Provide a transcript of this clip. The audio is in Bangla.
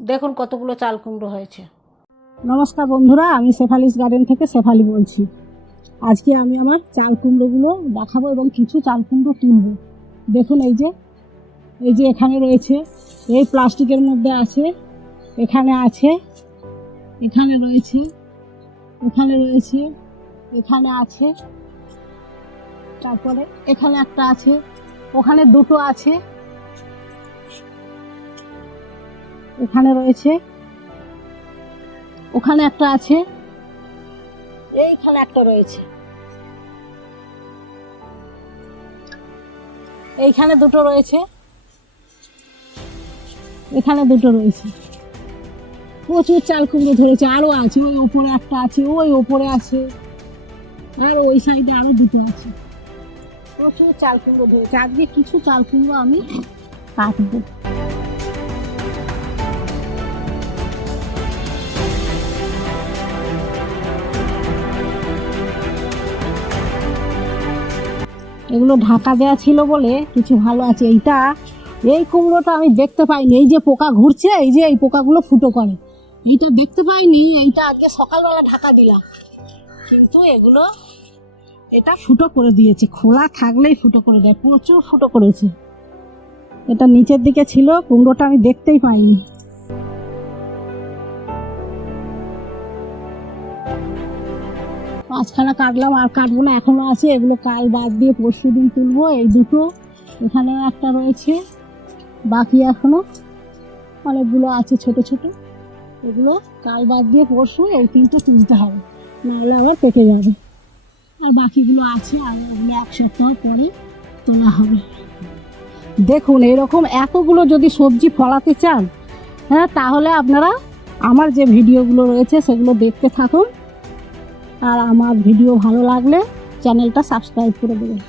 দেখুন কতগুলো চাল কুমড়ো হয়েছে। নমস্কার বন্ধুরা, আমি শেফালিস গার্ডেন থেকে শেফালি বলছি। আজকে আমি আমার চাল কুমড়োগুলো দেখাবো এবং কিছু চাল কুমড়ো তুলব। দেখুন এই যে এখানে রয়েছে, এই প্লাস্টিকের মধ্যে আছে, এখানে আছে, এখানে রয়েছে, এখানে রয়েছে, এখানে আছে, তারপরে এখানে একটা আছে, ওখানে দুটো আছে, এখানে রয়েছে, ওখানে একটা আছে, এইখানে একটা রয়েছে, এইখানে দুটো রয়েছে, এখানে দুটো রয়েছে। প্রচুর চাল কুমড়ো ধরেছে, আরো আছে, ওই ওপরে একটা আছে, ওই ওপরে আছে, আর ওই সাইডে আরো দুটো আছে। প্রচুর চাল কুমড়ো ধরেছে। আজকে কিছু চাল কুমড়ো আমি কাটবো। এগুলো ঢাকা দেওয়া ছিল বলে কিছু ভালো আছে। এই কুমড়োটা আমি দেখতে পাইনি, এই যে পোকা ঘুরছে, এই যে এই পোকাগুলো ফুটো করে, এইটা দেখতে পাইনি। এইটা আজকে সকালবেলা ঢাকা দিলাম, কিন্তু এটা ফুটো করে দিয়েছে। খোলা থাকলেই ফুটো করে দেয়, প্রচুর ফুটো করেছে। এটা নিচের দিকে ছিল, কুমড়োটা আমি দেখতেই পাইনি। মাঝখানে কাটলাম, আর কাটবো না, এখনো আছে। এগুলো কাল বাদ দিয়ে পরশু দিন তুলবো। এই দুটো, এখানেও একটা রয়েছে, বাকি এখনো অনেকগুলো আছে ছোট ছোট। এগুলো কাল বাদ দিয়ে পরশু এই তিনটে তুলতে হবে, নাহলে আবার পেকে যাবে। আর বাকিগুলো আছে, আর ওগুলো এক সপ্তাহ পরে তোলা হবে। দেখুন, এরকম এতগুলো যদি সবজি ফলাতে চান, হ্যাঁ, তাহলে আপনারা আমার যে ভিডিওগুলো রয়েছে সেগুলো দেখতে থাকুন। আর আমার ভিডিও ভালো লাগলে চ্যানেলটা সাবস্ক্রাইব করে দেবেন।